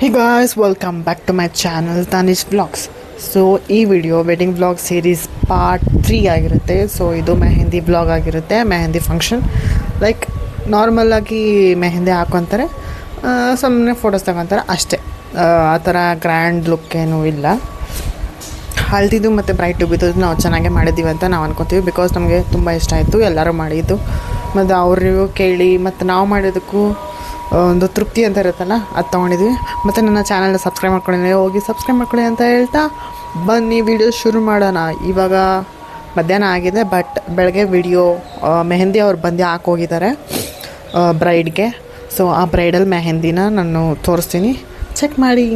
Hey guys, welcome back to my channel Tanish Vlogs. So ಈ video wedding vlog series part 3 ಆಗಿರುತ್ತೆ. So ಇದು mehndi vlog ಆಗಿರುತ್ತೆ. Mehndi function like ನಾರ್ಮಲಾಗಿ ಮೆಹಂದಿ ಹಾಕೊತಾರೆ, ಸುಮ್ಮನೆ photos ತಗೊತಾರೆ ಅಷ್ಟೇ. ಆ ಥರ ಗ್ರ್ಯಾಂಡ್ ಲುಕ್ ಏನೂ ಇಲ್ಲ. ಹಲ್ದಿದು ಮತ್ತು ಬ್ರೈಟ್ ಟುಬಿದು ನಾವು ಚೆನ್ನಾಗೇ ಮಾಡಿದ್ದೀವಿ ಅಂತ ನಾವು ಅನ್ಕೋತೀವಿ. ಬಿಕಾಸ್ ನಮಗೆ ತುಂಬ ಇಷ್ಟ ಆಯಿತು ಎಲ್ಲರೂ ಮಾಡಿದ್ದು, ಮತ್ತು ಅವ್ರಿಗೂ ಕೇಳಿ ಮತ್ತು ನಾವು ಮಾಡಿದ್ದಕ್ಕೂ ಒಂದು ತೃಪ್ತಿ ಅಂತ ಇರುತ್ತಲ್ಲ, ಅದು ತೊಗೊಂಡಿದ್ವಿ. ಮತ್ತು ನನ್ನ ಚಾನಲ್ನ ಸಬ್ಸ್ಕ್ರೈಬ್ ಮಾಡ್ಕೊಳ್ಳಿ, ಹೋಗಿ ಸಬ್ಸ್ಕ್ರೈಬ್ ಮಾಡ್ಕೊಳ್ಳಿ ಅಂತ ಹೇಳ್ತಾ ಬನ್ನಿ ವಿಡಿಯೋ ಶುರು ಮಾಡೋಣ. ಇವಾಗ ಮಧ್ಯಾಹ್ನ ಆಗಿದೆ, ಬಟ್ ಬೆಳಗ್ಗೆ ವಿಡಿಯೋ ಮೆಹಂದಿ ಅವ್ರು ಬಂದು ಹಾಕೋಗಿದ್ದಾರೆ ಬ್ರೈಡ್ಗೆ. ಸೊ ಆ ಬ್ರೈಡಲ್ ಮೆಹಂದಿನ ನಾನು ತೋರಿಸ್ತೀನಿ, ಚೆಕ್ ಮಾಡಿ.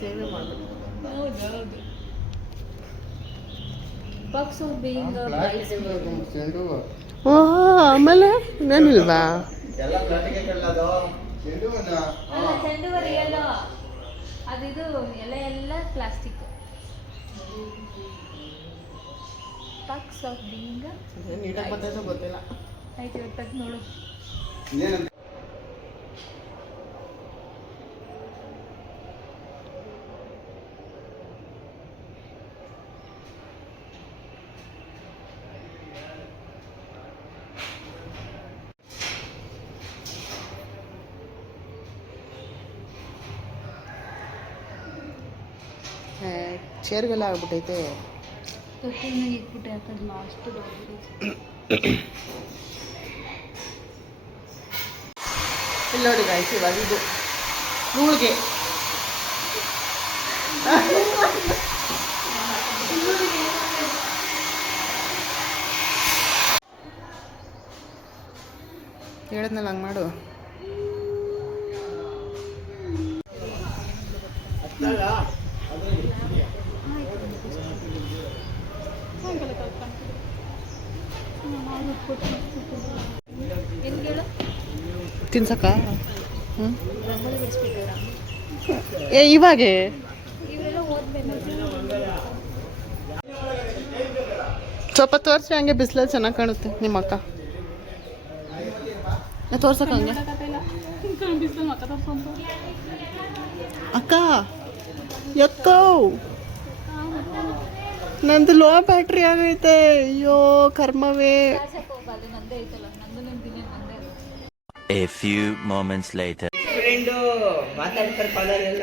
ಸೇವೆ ಮಾಡಬೇಕು. ಆಮೇಲೆ ಇನ್ನೇನಿಲ್ವಾ? ಅದಿದು ಎಲೆ ಎಲ್ಲ ಪ್ಲಾಸ್ಟಿಕ್. ಪಕ್ಸ್ ಆಫ್ ಬೀಯಿಂಗ್ ಗೊತ್ತಿಲ್ಲ. ಆಯ್ತು ಇವತ್ತು ನೋಡು. ಚೇರ್ಗೆಲ್ಲ ಆಗ್ಬಿಟ್ಟೈತೆ. ತೊಟ್ಟಿನಾಗ ಇಟ್ಬಿಟ್ಟೆ ಯಾಕಂದ್ರೆ ಲಾಸ್ಟ್ ಇಲ್ಲಿ ನೋಡಿ ಗಾಯ್ಸ್, ಇವಾಗ ಇದು ನೂಳಿಗೆ ಹೇಳಿದ್ನಲ್ಲ ಹಂಗೆ ಮಾಡು. ತಿನ್ಸಕ್ಕ ಇವಾಗೆ ಸ್ವಲ್ಪ ತೋರಿಸಿ, ಹಂಗೆ ಬಿಸಿಲಲ್ಲಿ ಚೆನ್ನಾಗಿ ಕಾಣುತ್ತೆ ನಿಮ್ಮ ಅಕ್ಕ. ತೋರ್ಸಕ್ಕ ಹಂಗೆ ಅಕ್ಕ ಎಕ್ಕೋ, ನಂದು ಲೋ ಬ್ಯಾಟ್ರಿ ಆಗೈತೆ. ಅಯ್ಯೋ ಕರ್ಮವೇ. A few moments later. Friend ಮಾತಾಡ್ತಾರೆ ಪದರೆಲ್ಲ.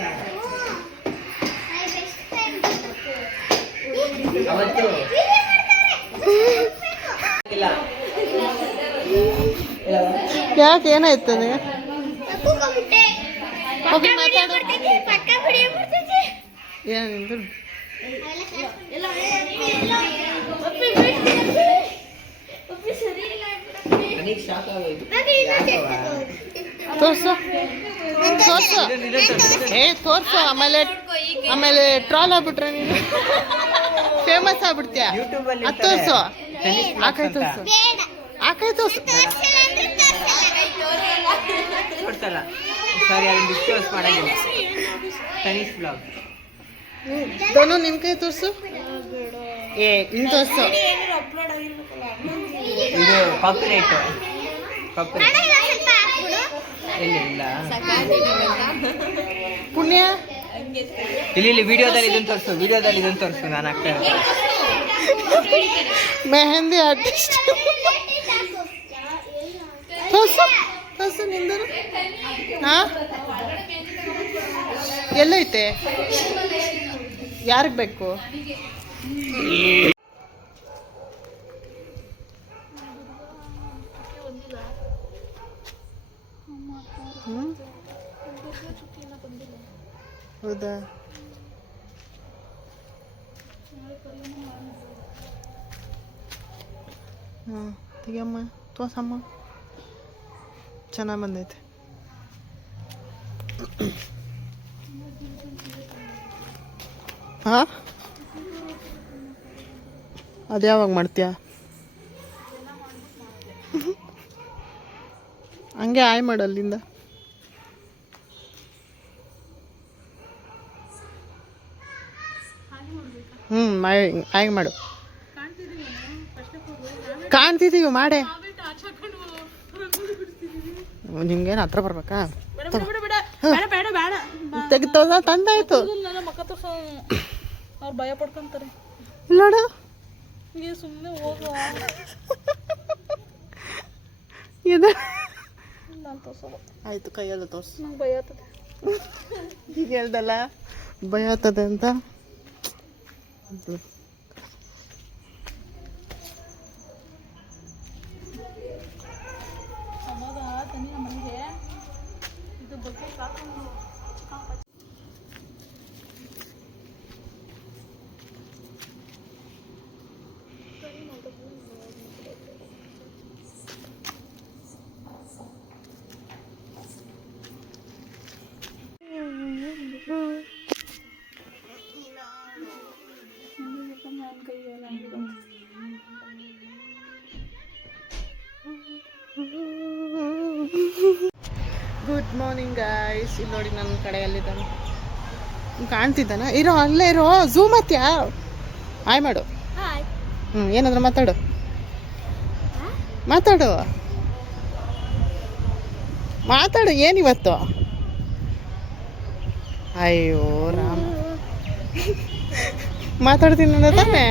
ಯಾಕೆ ಏನಾಯ್ತು? ಏನಂದ್ರೆ ತೋರ್ಸು ತೋರ್ಸು ತೋರ್ಸು. ಆಮೇಲೆ ಟ್ರಾಲ್ ಆಗ್ಬಿಟ್ರೆ ನೀನು ಫೇಮಸ್ ಆಗ್ಬಿಡ್ತೀಯ. ಅದು ತೋರ್ಸು, ಆಕಾಯ್ ತೋರ್ಸು, ಆಕಾಯ್ ತೋರ್ಸು. ಧನು ನಿನ್ ಕೈ ತೋರ್ಸು. ನಿನ್ ತೋರ್ಸು. ಪುಣ್ಯ ಇಲ್ಲಿ ವಿಡಿಯೋದಲ್ಲಿ ಇದನ್ನು ತೋರಿಸು ನಾನು ಆಗ್ತಾ ಮೆಹಂದಿ ಆರ್ಟಿಸ್ಟ್ ತೋರ್ಸು ತೋರ್ಸು ನಿಂದರು. ಎಲ್ಲೈತೆ? ಯಾರಿಗೆ ಬೇಕು? ಹೌದಾ? ಹಾಂ ತೆಗಿಯಮ್ಮ, ತೋರ್ಸಮ್ಮ. ಚೆನ್ನಾಗಿ ಬಂದೈತೆ. ಹಾಂ, ಅದು ಯಾವಾಗ ಮಾಡ್ತೀಯಾ? ಹಂಗೆ ಆಯ್ ಮಾಡು ಅಲ್ಲಿಂದ. ಆಯ್ ಮಾಡು. ಕಾಣ್ತಿದ್ದೀವಿ ಮಾಡೇ. ನಿಮ್ಗೇನು ಹತ್ರ ಬರ್ಬೇಕಾ? ತೆಗಿತೋದ ತಂದಾಯ್ತು. ಅವ್ರು ಭಯ ಪಡ್ಕೊಂತಾರೆ. ನೋಡು ಸುಮ್ಮನೆ ಹೋಗುವ ಇದು ನಾನು ತೋರ್ಸೋದು. ಆಯ್ತು, ಕೈಯೆಲ್ಲ ತೋರ್ಸು. ನಂಗೆ ಭಯ ಆಗ್ತದೆ. ಈಗ ಹೇಳ್ದಲ್ಲ ಭಯ ಆಗ್ತದೆ ಅಂತ. ಅವಾಗ ತನಿ ನಮಗೆ ಇದು ಬಗ್ಗೆ ಸಾಕು. Good morning guys. ಇಲ್ಲಿ ನೋಡಿ ನನ್ನ ಕಡೆಯಲ್ಲಿದ್ದಾನೆ. ಕಾಣ್ತಿದ್ದಾನ? ಇರೋ ಅಲ್ಲೇ ಇರೋ. ಝೂಮ್ ಹತ್ಯಾ ಆಯ್ ಮಾಡು. ಏನಾದ್ರು ಮಾತಾಡು. ಮಾತಾಡು ಏನಿವತ್ತು? ಅಯ್ಯೋ ರಾಮ, ಮಾತಾಡ್ತೀನಿ ನನ್ನ ತಾನೆ.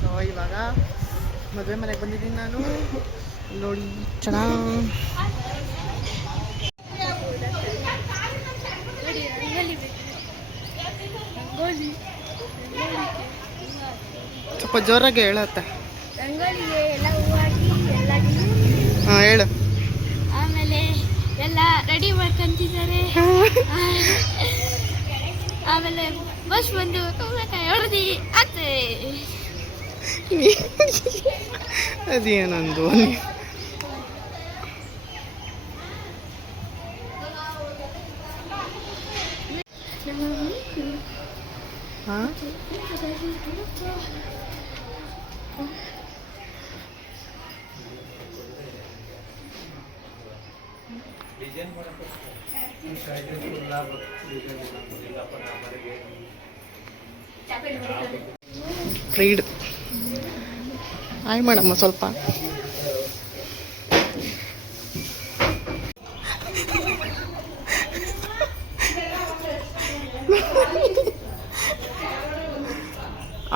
ಸೊ ಇವಾಗ ಮದುವೆ ಮನೆಗೆ ಬಂದಿದ್ದೀನಿ ನಾನು. ನೋಡಿ ಚೆನ್ನಾಗಿ ಸ್ವಲ್ಪ ಜೋರಾಗಿ ಹೇಳತ್ತೆ. ರಂಗೋಲಿಗೆ ಎಲ್ಲ ಹೂ ಹಾಕಿ ಎಲ್ಲ ಹಾಂ ಹೇಳು. ಆಮೇಲೆ ಎಲ್ಲ ರೆಡಿ ಮಾಡ್ಕೊಂತಿದ್ದಾರೆ. ಆಮೇಲೆ ಬಸ್ ಬಂದು ಕುಂಬಳಕಾಯಿ ಹೊಡೆದು ಅತ್ತೆ ಅದೇನಂದು ಹಾಂ ಫ್ರೀಡ್ ಆಯ್ ಮಾಡಮ್ಮ ಸ್ವಲ್ಪ.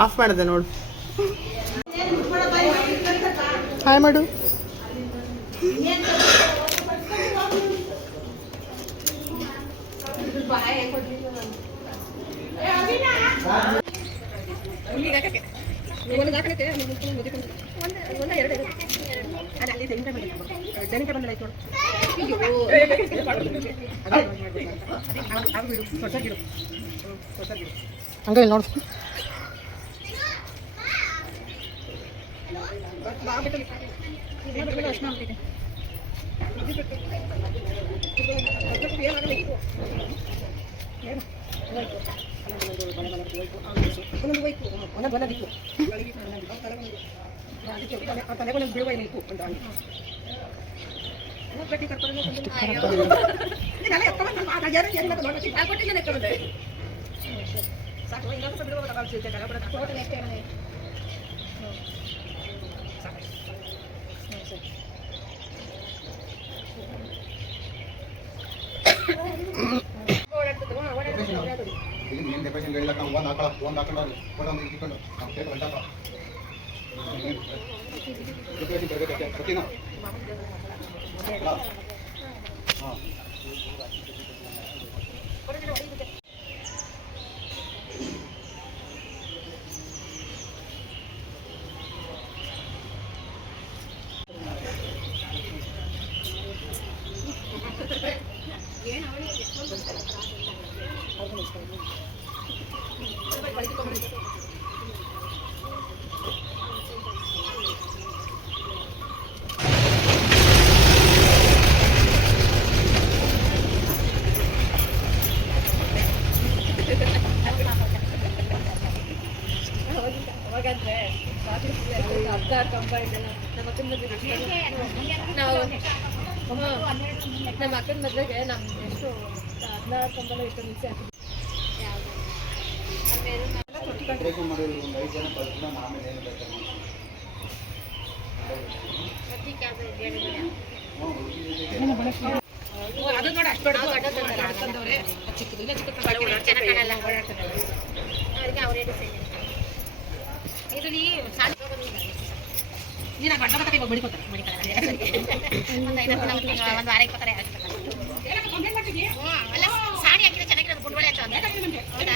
ಆಫ್ ಮಾಡಿದೆ ನೋಡು. ಹಾಯ್ ಮಾಡು. ಹಂಗೆ ನೋಡು. ನಮ್ಮ ಅಕ್ಕನ ಮದ್ವೆಗೆ ನಮ್ದು ಎಷ್ಟು 16 ಕಂಬಳ ಇಟ್ಟು ಮಿಕ್ಸಿ ಹಾಕಿ ಸಾಡಿ ಹಾಕಿದ್ರೆ ಚೆನ್ನಾಗಿರೋದು ಗುಂಡ್ವಳೆ ಅಂತ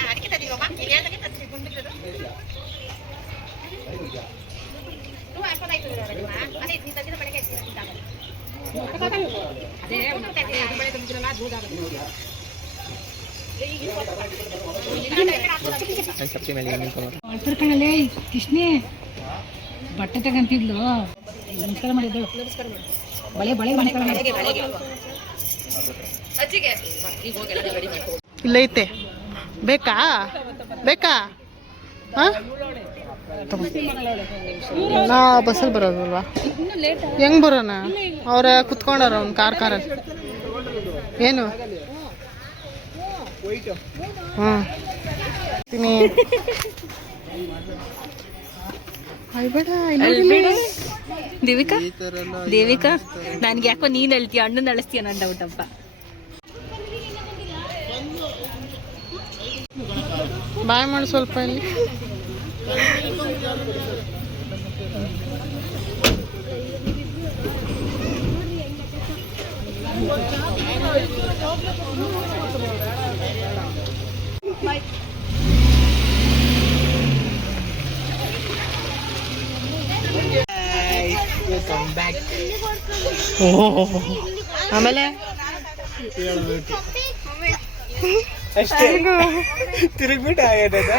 ಅದಕ್ಕೆ ತದಿವಮ್ಮ ಈಗ ಹೇಳ್ದಂಗೆ ತದ್ರಿ ಗುಂಡಿರೋದು ಅಷ್ಟೊಂದಾಯ್ತು ಅದೇ ನೀವು ತದ್ದಿದ ಬೆಳಗ್ಗೆ ಕಣಲೆ ಕೃಷ್ಣಿ ಬಟ್ಟೆ ತಗಂತಿದ್ಲು ನಮಸ್ಕಾರ ಮಾಡಿದ್ದು ಬಳೆ ಬಳೆ ಇಲ್ಲೈತೆ ಬೇಕಾ ಬೇಕಾ ಹಾಂ ನಾ ಬಸ್ಸಲ್ಲಿ ಬರೋದಲ್ವಾ ಹೆಂಗೆ ಬರೋಣ ಅವ್ರ ಕುತ್ಕೊಂಡವ್ರ ಅವ್ನು ಕಾರಲ್ಲಿ ಏನು ಹಾಂ ದೇವಿಕಾ ದೇವಿಕಾ ನನ್ಗೆ ಯಾಕೋ ನೀನ್ ಹೇಳ್ತೀಯ ಅಣ್ಣನ ಅಳಿಸ್ತೀಯ ನನ್ನ ಡೌಟಪ್ಪ. ಬಾಯ್ ಮಾಡಿ ಸ್ವಲ್ಪ ಇಲ್ಲಿ ಆಮೇಲೆ ತಿರುಗ್ಬಿಟ್ಟು ಆಗದ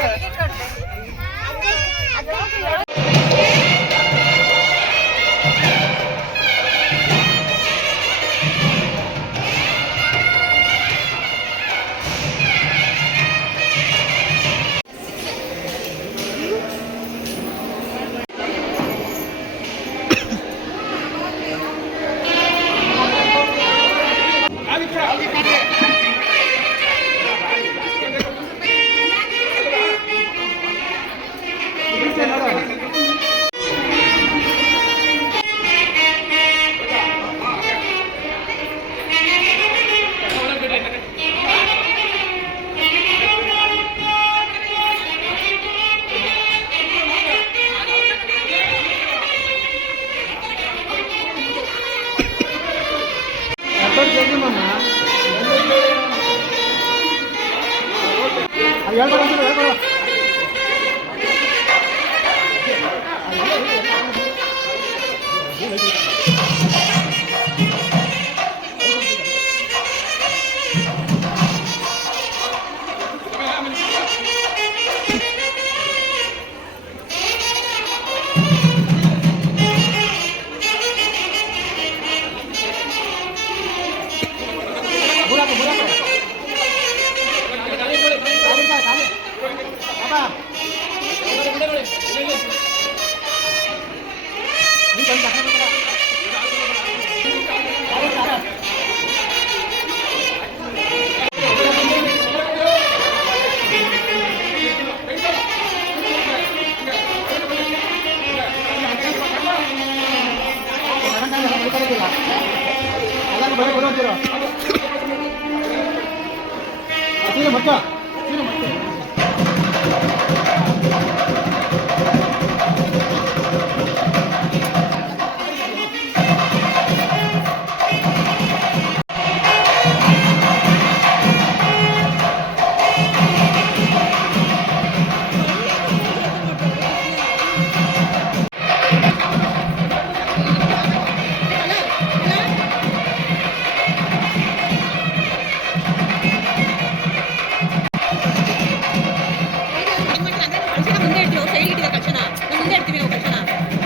ಹಾಂ